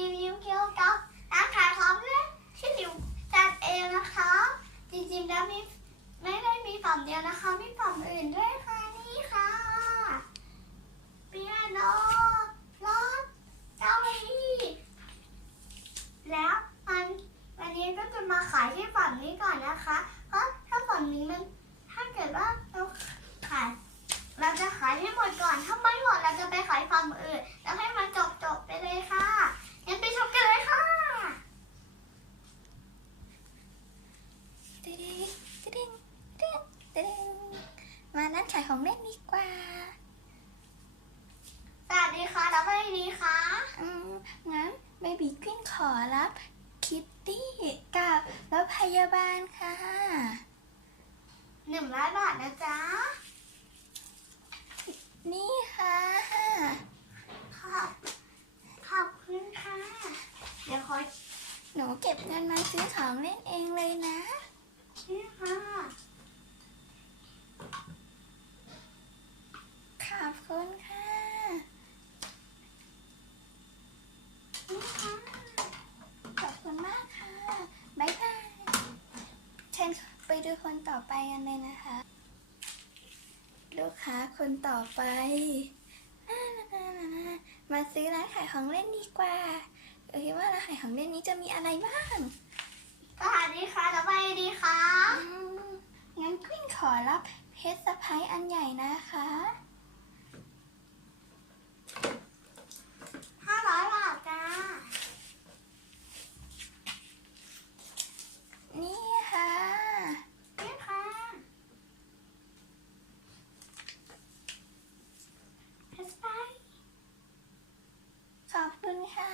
รีวิวเกี่ยวกับร้านขายของเล่นที่ดิวจัดเองนะคะ จริงๆแล้วมีไม่ได้มีฝั่งเดียวนะคะ มีฝั่งอื่นด้วยค่ะเปียโนรถเก้าอี้แล้วมันวันนี้ก็จะมาขายที่ฝั่งนี้ก่อนนะคะ เพราะถ้าฝั่งนี้มันถ้าเกิดว่าเราขาย เราจะขายให้หมดก่อน ถ้าไม่หมดเราจะไปขายฝั่งอื่น แล้วให้มันจบจบๆไปเลยค่ะงั้นไปชมกันเลยค่ะ ตึ้งตึ้งตึ้งตึ้งมาร้านขายของเล่นดีกว่า สวัสดีค่ะแล้วไม่ดีค่ะ อืมงั้นเบบีกวินขอ รับคิตตี้กับรถพยาบาลค่ะหนึ่งร้อยบาทนะจ๊ะ นี่ค่ะ ขอบ ขอบคุณค่ะ เดี๋ยวขอหนูเก็บเงินมาซื้อของเล่นเองเลยนะ นี่ค่ะ ขอบคุณค่ะ นี่ค่ะ ขอบคุณมากค่ะ บ๊ายบาย เชิญไปดูคนต่อไปกันเลยนะคะ ลูกค้าคนต่อไปอ่ามาซื้อร้านขายของเล่นดีกว่าเออคิดว่าร้านขายของเล่นนี้จะมีอะไรบ้างสวัสดีค่ะแล้วไม่ดีค่ะอืมงั้นกวินขอรับเพชรสะพายอันใหญ่นะคะ ห้าร้อยบาทจ้า นี่ค่ะ นี่ค่ะเพชรไป ขอบคุณค่ะ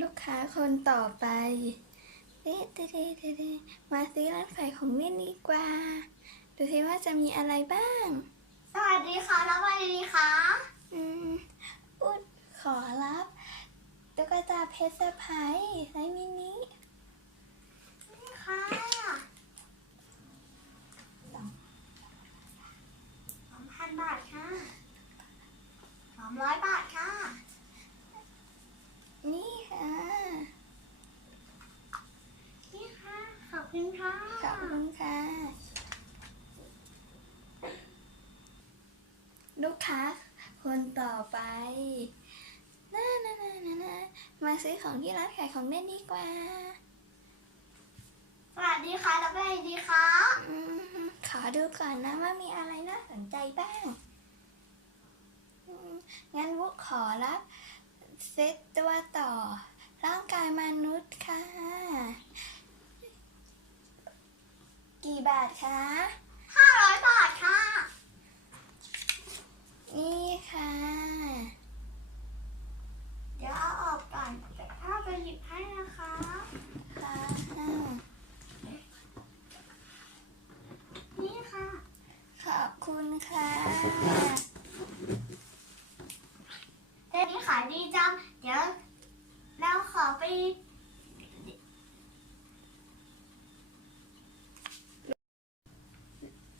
ลูก ค้าคนต่อไปเด้เด้เด้เด้เด้มาซื้อร้านขายของเล่นดีกว่า ดูสิว่าจะมีอะไรบ้าง สวัสดีค่ะแล้วไม่ดีค่ะอืมอุดขอรับตุ๊กตาเพชรสะพายไซส์มินินี่ค่ะสองพันบาทค่ะสามร้อยบาทค่ะ นี่ค่ะ นี่ค่ะ ขอบคุณค่ะ ขอบคุณค่ะ ลูก ค้าคนต่อไปน่าน่าน่าน่าน่ามาซื้อของที่ร้านขายของเล่นดีกว่า สวัสดีค่ะแล้วไม่ดีค่ะอืมขอดูก่อนนะว่ามีอะไรน่าสนใจบ้างอืมงั้นวุกขอรับเซตตัวต่อ ร่างกายมนุษย์ค่ะ กี่บาทคะ ห้าร้อยบาทค่ะ นี่ค่ะ เดี๋ยวเอาออกก่อนเดี๋ยวถ้าจะหยิบให้นะคะ ค่ะ นี่ค่ะ ขอบคุณค่ะ เดี๋ยวนี้ขายดีจัง เดี๋ยวเราขอไป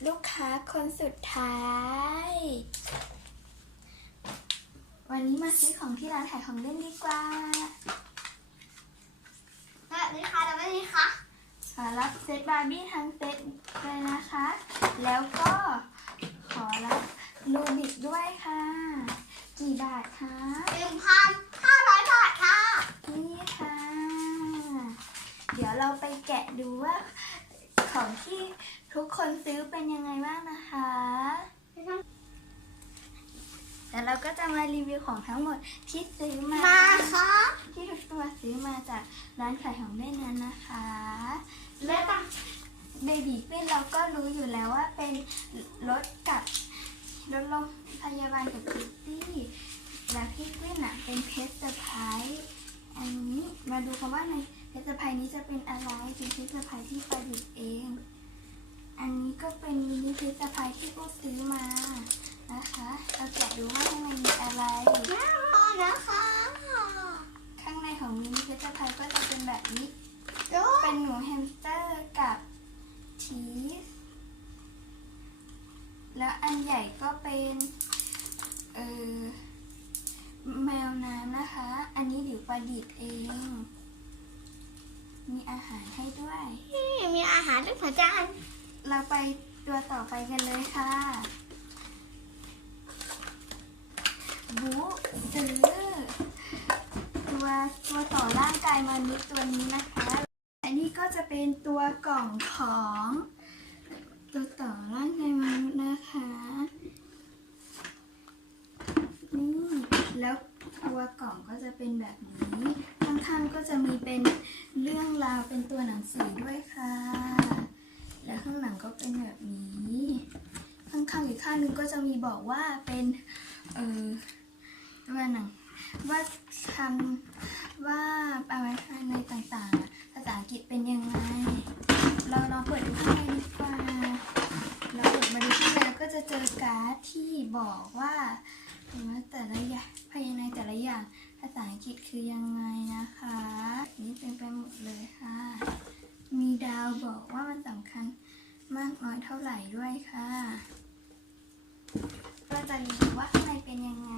ลูกค้าคนสุดท้าย วันนี้มาซื้อของที่ร้านขายของเล่นดีกว่าสวัสดีค่ะแล้วไม่ดีคะขอรับเซตบาร์บี้ทั้งเซตเลยนะคะ แล้วก็ อรับลูบิกด้วยค่ะ กี่บาทคะหนึ่งพันห้าร้อยบาทค่ะ นี่ค่ะ เดี๋ยวเราไปแกะดูว่า ของที่ทุกคนซื้อเป็นยังไงบ้างนะคะแล้วเราก็จะมารีวิวของทั้งหมดที่ซื้อมา มาค่ะที่ทุกตัวซื้อมาจากร้านขายของเล่นนั้นนะคะเลือก เบบีเป็นเราก็รู้อยู่แล้วว่าเป็นรถกับรถโรงพยาบาลกับคิตตี้แล้วพี่กวินอะเป็นเพชรสะพายอันนี้มาดูกันว่าในเพชรสะพายนี้จะเป็นอะไรเป็นเพชรสะพายที่ประดิษฐ์เอง อันนี้ก็เป็นมินิเพชรสะพายที่กูซื้อมานะคะเราแกะดูว่าข้างในมีอะไรแน่นอนนะคะ ข้างในของมินิเพชรสะพายก็จะเป็นแบบนี้ เป็นหนูแฮมสเตอร์กับชีส แล้ วอันใหญ่ก็เป็นเออแมวน้ำนะคะ อันนี้ดิวประดิษฐ์เอง มีอาหารให้ด้วย นี่มีอาหารด้วยหัวจานเราไปตัวต่อไปกันเลยค่ะบูซื้อตัวตัวต่อร่างกายมนุษย์ตัวนี้นะคะ อันนี้ก็จะเป็นตัวกล่องของ ตัวต่อร่างกายมนุษย์นะคะนี่แล้วตัวกล่องก็จะเป็นแบบนี้ข้างๆก็จะมีเป็นเรื่องราวเป็นตัวหนังสือด้วยค่ะ แล้วข้างหลังก็เป็นแบบนี้ข้างๆอีกข้างหนึงก็จะมีบอกว่าเป็นเออว่าหนังว่าคำว่าอะไรในต่างๆ ภาษาอังกฤษเป็นยังไง บอกว่าแต่ละอย่างภายในแต่ละอย่างภาษาอังกฤษคือยังไงนะคะ นี่เต็มไปหมดเลยค่ะ มีดาวบอกว่ามันสำคัญมากน้อยเท่าไหร่ด้วยค่ะก็จะรีวิวว่าข้างเป็นยังไง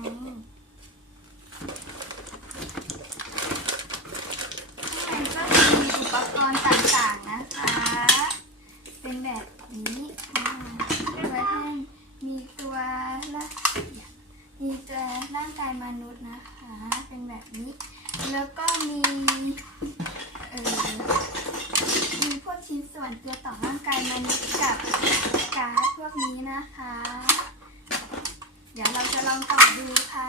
ข้างในก็มีอุปกรณ์ต่างๆนะคะ เป็นแบบนี้ค่ะตัวแท่นมีตัวละมีตัวร่างกายมนุษย์นะคะ เป็นแบบนี้ แล้วก็มีเออมีพวกชิ้นส่วนตัวต่อร่างกายมนุษย์กับการพวกนี้นะคะ เดี๋ยวเราจะลองต่อดูค่ะ